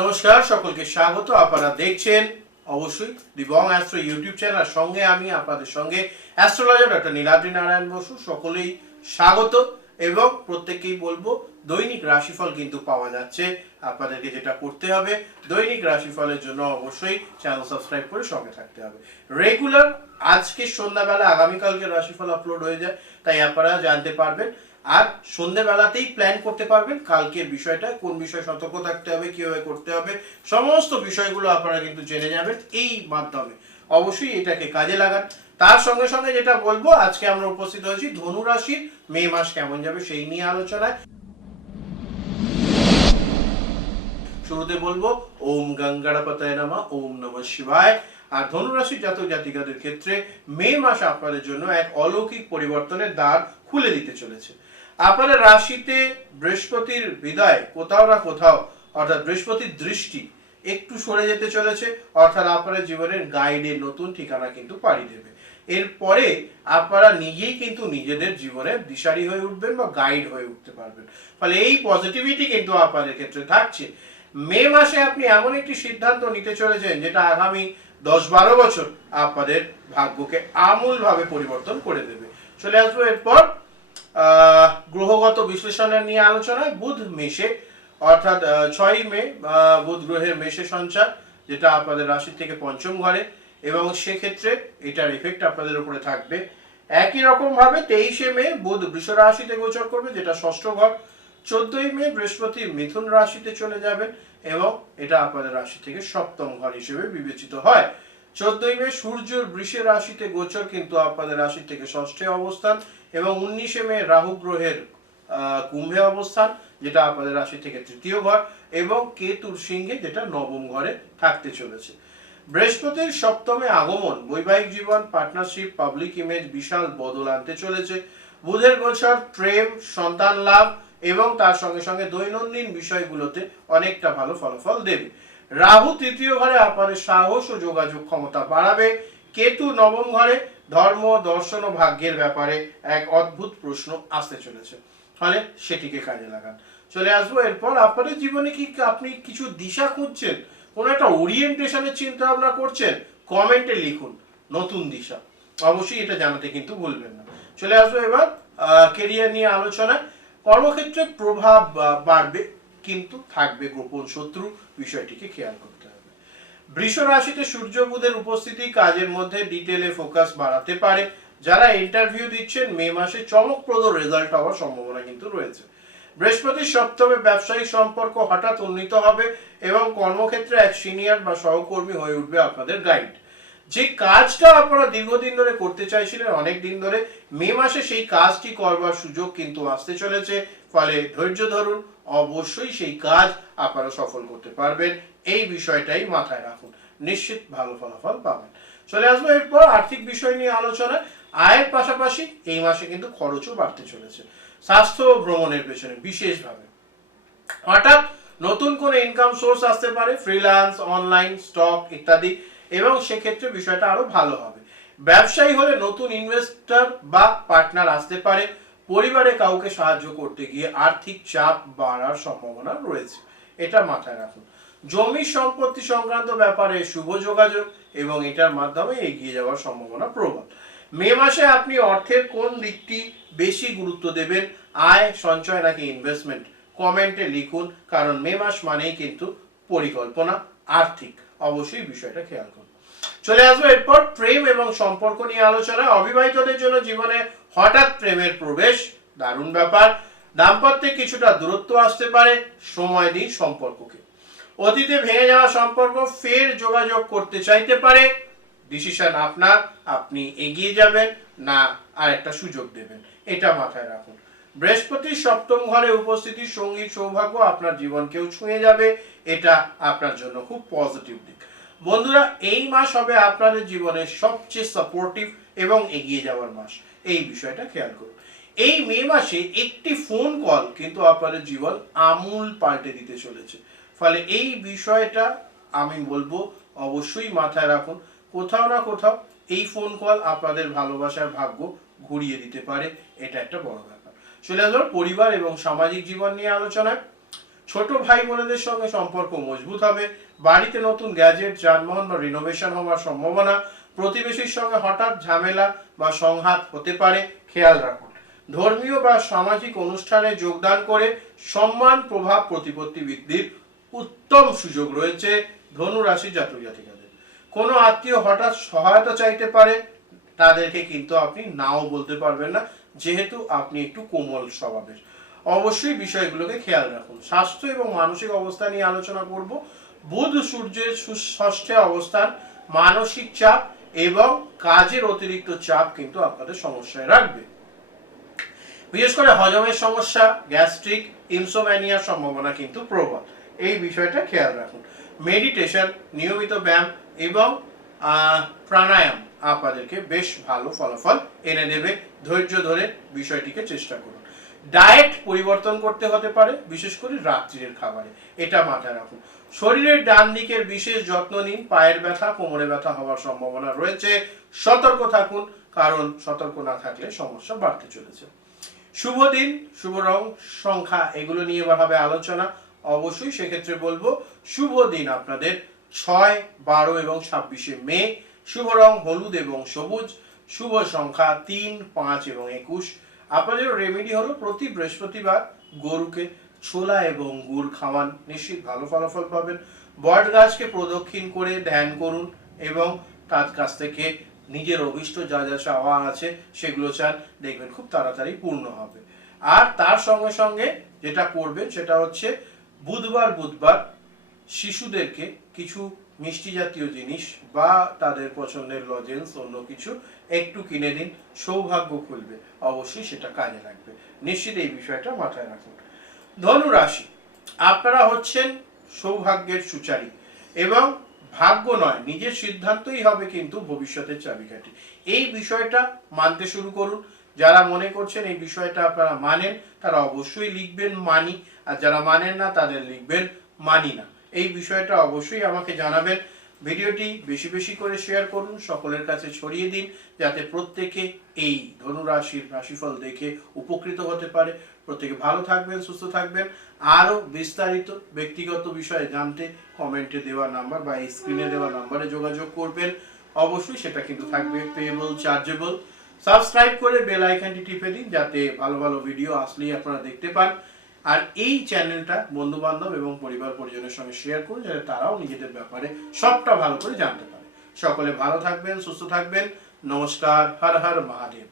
নমস্কার, সকলকে স্বাগত। আপনারা দেখছেন অবশ্যই দিবং অ্যাস্ট্রো ইউটিউব চ্যানেল। সঙ্গে আমি আপনাদের সঙ্গে অ্যাস্ট্রোলজার ডক্টর নীলাদ্রি নারায়ণ বসু। সকলেই স্বাগত এবং প্রত্যেককেই বলব, দৈনিক রাশিফল কিন্তু পাওয়া যাচ্ছে। আপনাদেরকে যেটা করতে হবে, দৈনিক রাশিফলের জন্য অবশ্যই চ্যানেল সাবস্ক্রাইব করে সঙ্গে থাকতে হবে। রেগুলার আজকে সন্ধ্যাবেলা, আগামীকালকে রাশিফল আপলোড হয়ে যায়, তাই আপনারা জানতে পারবেন আর সন্ধ্যেবেলাতেই প্ল্যান করতে পারবেন। কালকের বিষয়টা, কোন বিষয়ে সতর্ক থাকতে হবে, কীভাবে করতে হবে, সমস্ত বিষয়গুলো আপনারা কিন্তু জেনে যাবেন এই মাধ্যমে। অবশ্যই এটাকে কাজে লাগান। তার সঙ্গে সঙ্গে যেটা বলব, আজকে আমরা উপস্থিত হয়েছি ধনু রাশির, মে মাস কেমন যাবে সেই নিয়ে আলোচনায়। শুরুতে বলব, ওম গঙ্গারাপতায় নামা, ওম নমঃ শিবায়। আর ধনুরাশির জাতক জাতিকাদের ক্ষেত্রে মে মাস আপনাদের জন্য এক অলৌকিক পরিবর্তনের দ্বার খুলে দিতে চলেছে। আপনাদের রাশিতে বৃহস্পতির বিদায় কোথাও না কোথাও, অর্থাৎ বৃহস্পতির দৃষ্টি একটু সরে যেতে চলেছে, অর্থাৎ আপনাদের জীবনের গাইডের নতুন ঠিকানা কিন্তু পাড়ি দেবে। এরপরে আপনারা নিজেই কিন্তু নিজেদের জীবনের দিশারি হয়ে উঠবেন বা গাইড হয়ে উঠতে পারবেন। ফলে এই পজিটিভিটি কিন্তু আপনাদের ক্ষেত্রে থাকছে। মে মাসে আপনি এমন একটি সিদ্ধান্ত নিতে চলেছেন যেটা আগামী দশ বারো বছর আপনাদের ভাগ্যকে আমূলভাবে পরিবর্তন করে দেবে। চলে আসব এরপর গ্রহগত বিশ্লেষণের নিয়ে আলোচনায় বুধ মেষে, অর্থাৎ ছয়ই মে বুধ গ্রহের মেষে সঞ্চার, যেটা আপনাদের রাশি থেকে পঞ্চম ঘরে, এবং সেক্ষেত্রে এটার এফেক্ট আপনাদের উপরে থাকবে। একই রকম ভাবে তেইশে মে, বুধ বৃষ রাশিতে গোচর করবে, যেটা ষষ্ঠ ঘর। চোদ্দই মে, বৃহস্পতি মিথুন রাশিতে চলে যাবেন, এবং এটা আপনাদের রাশি থেকে সপ্তম ঘর হিসেবে বিবেচিত হয়। চোদ্দই মে, সূর্যর বৃষের রাশিতে গোচর, কিন্তু আপনাদের রাশি থেকে ষষ্ঠে অবস্থান। এবং উনিশে মে রাহু গ্রহের কুম্ভে অবস্থান, যেটা আপনাদের রাশি থেকে তৃতীয় ঘর, এবং কেতুর সিংহে যেটা নবম ঘরে থাকতে চলেছে। বৃহস্পতির সপ্তমে আগমন, বৈবাহিক জীবন পার্টনারশিপ পাবলিক ইমেজ বিশাল বদল আনতে চলেছে। বুধের গোচর, প্রেম, সন্তান লাভ, এবং তার সঙ্গে সঙ্গে দৈনন্দিন বিষয়গুলোতে অনেকটা ভালো ফলাফল দেবে। রাহু তৃতীয় ঘরে আপনাদের সাহস ও যোগাযোগ ক্ষমতা বাড়াবে। কেতু নবম ঘরে ধর্ম, দর্শন ও ভাগ্যের ব্যাপারে এক অদ্ভুত প্রশ্ন আসতে চলেছে। ফলে সেটিকে কাজে লাগান। চলে আসব এরপর। আপনাদের জীবনে কি আপনি কিছু দিশা খুঁজছেন? কোনো একটা ওরিয়েন্টেশনের চিন্তা ভাবনা করছেন? কমেন্টে লিখুন। নতুন দিশা। অবশ্যই এটা জানাতে কিন্তু ভুলবেন না। চলে আসব এবার কেরিয়ার নিয়ে আলোচনায়। কর্মক্ষেত্রে প্রভাব বাড়বে, কিন্তু থাকবে গোপন শত্রু। বিষয়টিকে খেয়াল করতে হবে। বৃষ রাশিতে সূর্য বুধের উপস্থিতি কাজের মধ্যে ডিটেলে ফোকাস বাড়াতে পারে। যারা ইন্টারভিউ দিচ্ছেন, মে মাসে চমকপ্রদ রেজাল্ট হওয়ার সম্ভাবনা কিন্তু রয়েছে। বৃহস্পতি সপ্তমে ব্যবসায়িক সম্পর্ক হঠাৎ উন্নীত হবে এবং কর্মক্ষেত্রে এক সিনিয়র বা সহকর্মী হয়ে উঠবে আপনাদের গাইড যে কাজটা আপনারা দীর্ঘদিন ধরে করতে চাইছিলেন, অনেক দিন ধরে, মে মাসে সেই কাজটি করবার সুযোগ কিন্তু আসতে চলেছে। ফলে ধৈর্য ধরুন, অবশ্যই সেই কাজ আপনারা সফল করতে পারবেন। এই বিষয়টাই মাথায় রাখুন। নিশ্চিত ভালো ফলাফল পাবেন। চলে আসব এরপর আর্থিক বিষয় নিয়ে আলোচনা। আয়ের পাশাপাশি এই মাসে কিন্তু খরচও বাড়তে চলেছে। স্বাস্থ্য ভ্রমণের পেছনে বিশেষভাবে। হঠাৎ নতুন কোনো ইনকাম সোর্স আসতে পারে ফ্রিল্যান্স অনলাইন স্টক ইত্যাদি, এবং সেক্ষেত্রে বিষয়টা আরও ভালো হবে। ব্যবসায়ী হলে নতুন ইনভেস্টর বা পার্টনার আসতে পারে। পরিবারে কাউকে সাহায্য করতে গিয়ে আর্থিক চাপ বাড়ার সম্ভাবনা রয়েছে। এটা মাথায় রাখুন। জমি সম্পত্তি সংক্রান্ত ব্যাপারে শুভ যোগাযোগ এবং এটার মাধ্যমে এগিয়ে যাওয়ার সম্ভাবনা প্রবল। মে মাসে আপনি অর্থের কোন দিকটি বেশি গুরুত্ব দেবেন? আয়, সঞ্চয় নাকি ইনভেস্টমেন্ট কমেন্টে লিখুন, কারণ মে মাস মানেই কিন্তু পরিকল্পনা, আর্থিক। অবশ্যই বিষয়টা খেয়াল করুন। চলে আসব এরপর প্রেম এবং সম্পর্ক নিয়ে আলোচনা। অবিবাহিতদের জন্য জীবনে হঠাৎ প্রেমের প্রবেশ, দারুণ ব্যাপার। দাম্পত্যে কিছুটা দূরত্ব আসতে পারে। সময় দিন সম্পর্ককে। অতীতে ভেঙে যাওয়া সম্পর্ক ফের যোগাযোগ করতে চাইতে পারে। ডিসিশন আপনার, আপনি এগিয়ে যাবেন না আর একটা সুযোগ দেবেন। এটা মাথায় রাখুন। বৃহস্পতির সপ্তম ঘরে উপস্থিতি, সংগীত সৌভাগ্য আপনার জীবনকেও ছুঁয়ে যাবে। এটা আপনার জন্য খুব পজিটিভ দিক। বন্ধুরা, এই মাস হবে আপনাদের জীবনের সবচেয়ে সাপোর্টিভ এবং এগিয়ে যাওয়ার মাস। এই বিষয়টা খেয়াল করুন। এই মে মাসে একটি ফোন কল কিন্তু আপনাদের জীবন আমূল পাল্টে দিতে চলেছে। ফলে এই বিষয়টা আমি বলব অবশ্যই মাথায় রাখুন। কোথাও না কোথাও এই ফোন কল আপনাদের ভালোবাসার ভাগ্য ঘুরিয়ে দিতে পারে, এটা একটা বড় ব্যাপার। চলে আসব পরিবার এবং সামাজিক জীবন নিয়ে আলোচনায়। ছোট ভাই বোনেদের সঙ্গে সম্পর্ক মজবুত হবে, বাড়িতে নতুন গ্যাজেট যানবাহন বা রিনোভেশন হওয়ার সম্ভাবনা, প্রতিবেশীর সঙ্গে হঠাৎ ঝামেলা বা সংঘাত হতে পারে, খেয়াল রাখুন। ধর্মীয় বা সামাজিক অনুষ্ঠানে যোগদান করে সম্মান, প্রভাব, প্রতিপত্তি বৃদ্ধির উত্তম সুযোগ রয়েছে ধনু রাশি জাতক জাতিকাদের কোনো আত্মীয় হঠাৎ সহায়তা চাইতে পারে, তাদেরকে কিন্তু আপনি নাও বলতে পারবেন না, যেহেতু আপনি একটু কোমল স্বভাবের। অবশ্যই বিষয়গুলোকে খেয়াল রাখুন। স্বাস্থ্য এবং মানসিক অবস্থা নিয়ে আলোচনা করব। বুধ সূর্যের সুষষ্ঠে অবস্থান, মানসিক চাপ এবং কাজের অতিরিক্ত চাপ কিন্তু আপনাদের সমস্যায় রাখবে। বিশেষ করে হজমের সমস্যা, গ্যাস্ট্রিক, ইনসোম্যানিয়ার সম্ভাবনা কিন্তু প্রবল। এই বিষয়টা খেয়াল রাখুন। মেডিটেশন, নিয়মিত ব্যায়াম এবং প্রাণায়াম আপনাদেরকে বেশ ভালো ফলাফল এনে দেবে। ধৈর্য ধরে বিষয়টিকে চেষ্টা করুন। ডায়েট পরিবর্তন করতে হতে পারে, বিশেষ করে রাত্রির খাবারে। এটা মাথায় রাখুন। শরীরের ডান দিকের বিশেষ যত্ন নিন। পায়ের ব্যথা, কোমরে ব্যথা হওয়ার সম্ভাবনা রয়েছে। সতর্ক থাকুন, কারণ সতর্ক না থাকলে সমস্যা বাড়তে চলেছে। শুভ দিন, শুভ রং, সংখ্যা এগুলো নিয়ে এবার হবে আলোচনা। অবশ্যই সেক্ষেত্রে বলব, শুভ দিন আপনাদের। ছয়, বারো এবং ছাব্বিশে মে, শুভ রং হলুদ এবং সবুজ, শুভ সংখ্যা তিন, পাঁচ এবং একুশ। আপনাদের রেমেডি হলো প্রতি বৃহস্পতিবার গরুকে ছোলা এবং গুড় খাওয়ান। নিশ্চিত ভালো ফলাফল পাবেন। বট গাছকে প্রদক্ষিণ করে ধ্যান করুন এবং তার কাছ থেকে নিজের অভিষ্ট যা যা চাওয়া আছে সেগুলো চান। দেখবেন খুব তাড়াতাড়ি পূর্ণ হবে। আর তার সঙ্গে সঙ্গে যেটা করবেন সেটা হচ্ছে বুধবার বুধবার শিশুদেরকে কিছু মিষ্টি জাতীয় জিনিস বা তাদের পছন্দের লজেন্স অন্য কিছু একটু কিনে দিন, সৌভাগ্য খুলবে। অবশ্যই সেটা কাজে লাগবে। নিশ্চিত এই বিষয়টা মাথায় রাখুন। ধনু রাশি, আপনারা হচ্ছেন সৌভাগ্যের সুচারি এবং ভাগ্য নয়, নিজের সিদ্ধান্তই হবে কিন্তু ভবিষ্যতের চাবিকাঠি। এই বিষয়টা মানতে শুরু করুন। যারা মনে করছেন এই বিষয়টা আপনারা মানেন, তারা অবশ্যই লিখবেন মানি। আর যারা মানেন না, তাদের লিখবেন মানি না। এই বিষয়টা অবশ্যই আমাকে জানাবেন। ভিডিওটি বেশি বেশি করে শেয়ার করুন, সকলের কাছে ছড়িয়ে দিন, যাতে প্রত্যেকে এই ধনুরাশির রাশিফল দেখে উপকৃত হতে পারে। প্রত্যেকে ভালো থাকবেন, সুস্থ থাকবেন। আরও বিস্তারিত ব্যক্তিগত বিষয়ে জানতে কমেন্টে দেওয়া নাম্বার বা স্ক্রিনে দেওয়া নাম্বারে যোগাযোগ করবেন। অবশ্যই সেটা কিন্তু থাকবে পেয়েবল চার্জেবল। সাবস্ক্রাইব করে বেল আইকনটি টিপে দিন, যাতে ভালো ভালো ভিডিও আসলেই আপনারা দেখতে পান। আর এই চ্যানেলটা বন্ধু বান্ধব এবং পরিবার পরিজনের সঙ্গে শেয়ার করুন, যাতে তারাও নিজেদের ব্যাপারে সবটা ভালো করে জানতে পারে। সকলে ভালো থাকবেন, সুস্থ থাকবেন। নমস্কার, হর হর মহাদেব।